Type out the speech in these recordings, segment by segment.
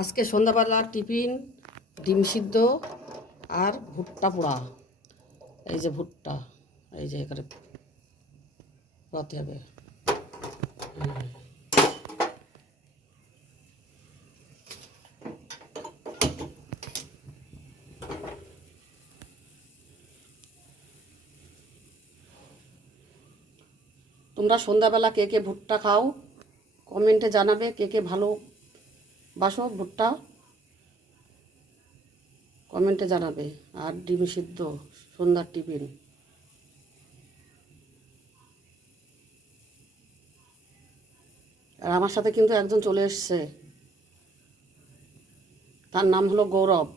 আজকে সন্ধ্যাবেলা টিফিন ডিম সিদ্ধ আর ভুট্টা পোড়া। এই যে ভুট্টা, এই যে এখানে পোড়াতে হবে। তোমরা সন্ধ্যাবেলা কে কে ভুট্টা খাও কমেন্টে জানাবে, কে কে ভালোবাসো ভুট্টা কমেন্টে জানাবে। আর ডিম সিদ্ধ সন্ধ্যার টিফিন। আর আমার সাথে কিন্তু একজন চলে এসছে, তার নাম হলো গৌরব।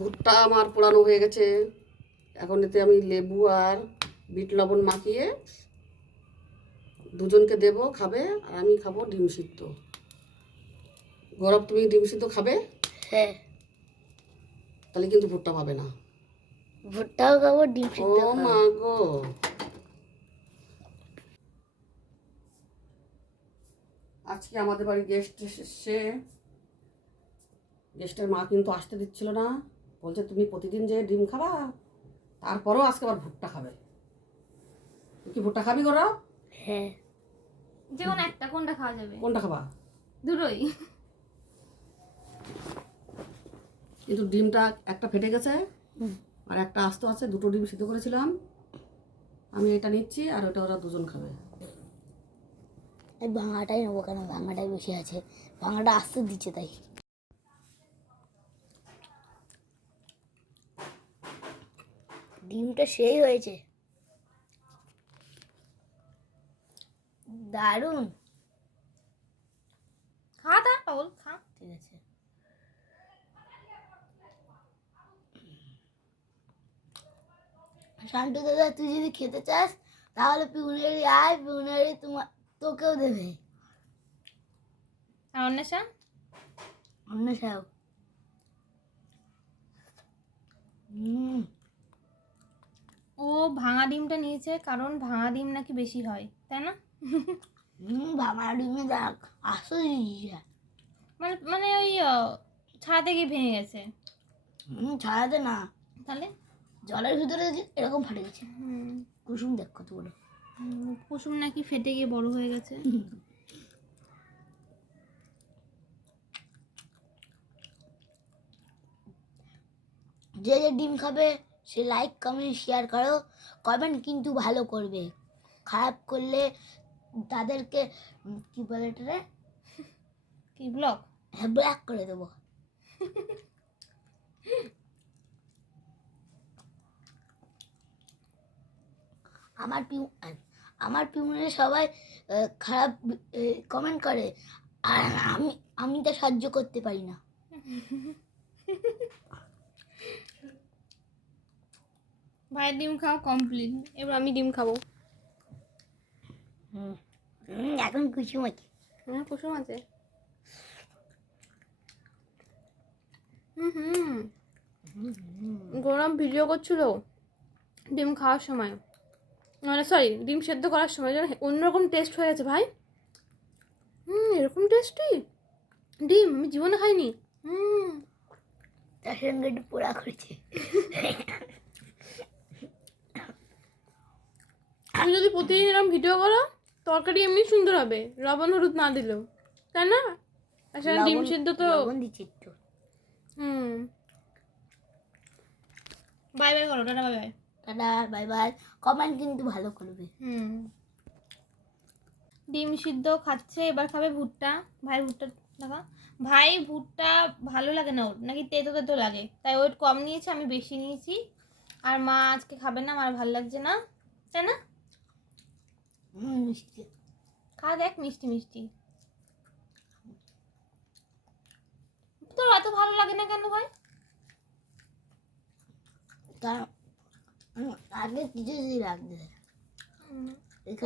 ভুট্টা আমার পোড়ানো হয়ে গেছে। এখন এতে আমি লেবু আর বিট লবণ মাখিয়ে দুজনকে দেবো, খাবে, আর আমি খাবো ডিম সিদ্ধ। গৌরব, তুমি ডিম সিদ্ধ খাবে? হ্যাঁ। তাহলে কিন্তু ভুট্টা পাবে না। ভুট্টাও খাবো, ডিম সিদ্ধ ও মা গো, আজকে আমাদের বাড়ি গেস্ট এসেছে। গেস্টের মা কিন্তু আসতে দিচ্ছিল না, বলছে তুমি প্রতিদিন যে ডিম খাবা, তারপরেও আজকে আবার ভুট্টা খাবে। তুই কি ভুট্টা খাবি গৌরব? হ্যাঁ। যে কোনো একটা, কোনটা খাওয়া যাবে? কোনটা খাবা? দুটোই। কিন্তু ডিমটা একটা ফেটে গেছে আর একটা আস্ত আছে। দুটো ডিম সিদ্ধ করেছিলাম আমি, এটা নিচ্ছি আর ওটা ওরা দুজন খাবে। এই ভাঙাটাই নেবো, কেন ভাঙাটাই বেশি আছে, ভাঙাটা আস্তে দিচ্ছে তাই। ডিমটা সেই হয়েছে, দারুণ। খা তা পাগল, খা। ঠিক আছে। শান্টু দাদা, তুই যদি খেতে চাস তাহলে পিউনারি আয়, পিউনারি তোকেও দেবে। আর অন্বেষা? অন্বেষাও। ও ভাঙা ডিমটা নিয়েছে কারণ ভাঙা ডিম নাকি বেশি হয়, তাই না? ভাঙা ডিমে দেখ আসতে দিয়েছে। মানে মানে ওই ছাড়াতে গিয়ে ভেঙে গেছে। ছাড়াতে না, তাহলে জলের ভিতরে এরকম ফাটে গেছে। কুসুম দেখ কত বড়। কুসুম নাকি ফেটে গিয়ে বড় হয়ে গেছে। যে যে ডিম খাবে সে লাইক কমেন্ট শেয়ার করো। কমেন্ট কিন্তু ভালো করবে, খারাপ করলে তাদেরকে কি বলে এটা, কি ব্লক? হ্যাঁ, ব্ল্যাক করে দেবো। আমার পিউনে সবাই খারাপ কমেন্ট করে, আর আমি তা সহ্য করতে পারি না। ভাইয়ের ডিম খাওয়া কমপ্লিট, এবার আমি ডিম খাবো। এখন কুসুম আছে। হ্যাঁ, কুসুম আছে। গৌরব ভিডিও করছিল ডিম খাওয়ার সময়, মানে সরি ডিম সেদ্ধ করার সময়, যেন অন্যরকম টেস্ট হয়ে গেছে ভাই। এরকম টেস্টি ডিম আমি জীবনে খাইনি। তার সঙ্গে একটু পোড়া করেছে। তুমি যদি প্রতিদিন এরকম ভিডিও করো, তরকারি এমনি সুন্দর হবে, লবণ হলুদ না দিলেও, তাই না? আসলে ডিম সিদ্ধ তো দিচ্ছি একটু। বাই বাই করো, tata bye bye. Tata bye bye, comment কিন্তু ভালো করবে। ডিম সিদ্ধ খাচ্ছে, এবার খাবে ভুট্টা। ভাই ভুট্টা দেখা, ভাই ভুট্টা ভালো লাগে না, ওর নাকি তেতো তেতো লাগে, তাই ওয়েট কম নিয়েছে, আমি বেশি নিয়েছি। আর মা আজকে খাবে না, আমার ভালো লাগছে না, তাই না? মিষ্টি খা দেখ, মিষ্টি মিষ্টি। তোর এত ভালো লাগে না কেন ভাই? আগে কিছু যদি রাখবে,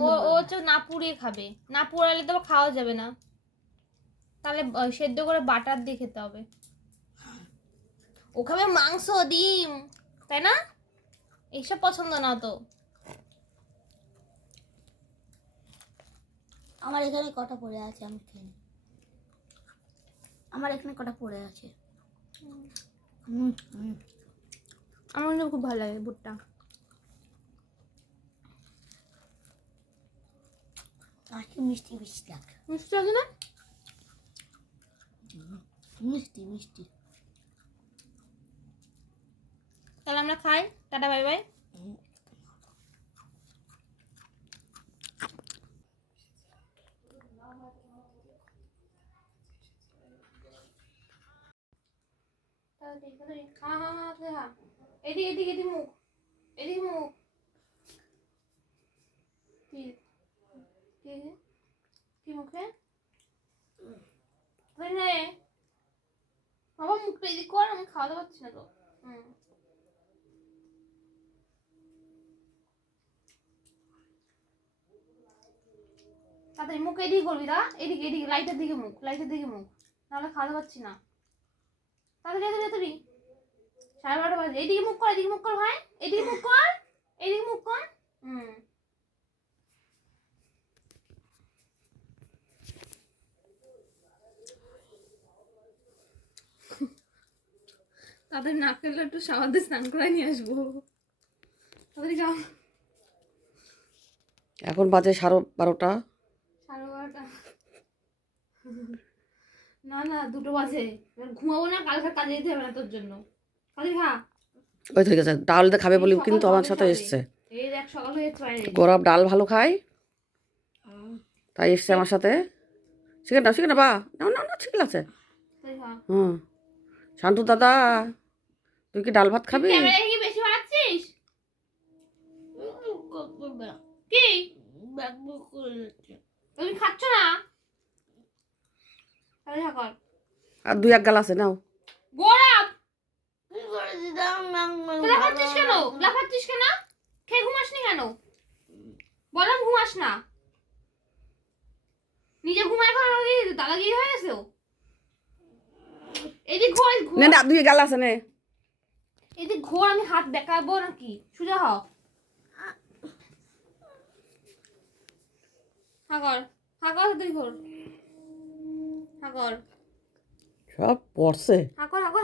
ও হচ্ছে না পুড়িয়ে খাবে, না পুড়ালে তো খাওয়া যাবে না, তাহলে সেদ্ধ করে বাটার দিয়ে খেতে হবে। ও খাবে মাংস ডিম, তাই না? এইসব পছন্দ না তো। আমার এখানে কটা পড়ে আছে, আমি খেয়ে নিই। আমার এখানে কটা পড়ে আছে। আমার কিন্তু খুব ভালো লাগে ভুট্টা। আর কি মিষ্টি মিষ্টি লাগে। মিষ্টি লাগে না? মিষ্টি মিষ্টি। তাহলে আমরা খাই, টাটা বাই বাই। এদিকে এদিকে এদিকে মুখ, এদিকে মুখ। কি কি কি মুখে? বাবা মুখটা এদিক কর, আমি খাওয়াতে পারছি না তো। তাড়াতাড়ি মুখ এদিকে করবি, দা এদিকে এদিকে, লাইটের দিকে মুখ, লাইটের দিকে মুখ, নাহলে খাওয়াতে পারছি না। তাড়াতাড়ি তাড়াতাড়ি, 12:30 বাজে। এদিকে মুখ কর, এদিকে মুখ কর ভাই, এদিকে মুখ কর, এদিকে মুখ কর। তাদের নাকের একটু শাওয়ার দিয়ে স্নান করে নিয়ে আসবো। তাড়াতাড়ি যাও। এখন বাজে 12:30। 12:30? না না, 2টো বাজে। এবার ঘুমাবো না, কালকে কাজে যেতে হবে না তোর জন্য। তাড়াতাড়ি খা। ওই ঠিক আছে, ডাল দিয়ে খাবে বলি সকাল কিন্তু আমার সাথে হবে। এসছে। এই দেখ সকাল হয়ে যাচ্ছে বাইরে। গৌরব ডাল ভালো খায়, তাই এসছে আমার সাথে। শিখে না, শিখে না, বা না না না, ঠিক আছে। তাড়াতাড়ি খা। হুম, শান্তু দাদা, তুই কি ডাল ভাত খাবি? ক্যামেরায় কি বেশি বাড়াচ্ছিস? কি তুমি খাচ্ছ না? তাহলে খা কর। আর 2-1 গাল আছে, নাও। গোলাপ কি করে দিতাম লাফাচ্ছিস কেন? লাফাচ্ছিস কেন? খেয়ে ঘুমাসনি কেন? বললাম ঘুমাস না। নিজে ঘুমায় এখন আমাকে দাদাগিরি হয়ে গেছে ও। এদিক ঘোর, নে না, 2 গাল আছে নে। এদিক ঘোর, আমি হাত দেখাবো নাকি? সোজা হ। হাগর হাগর, তুই ঘোর হাগর সব পড়ছে। হাগর হাগর।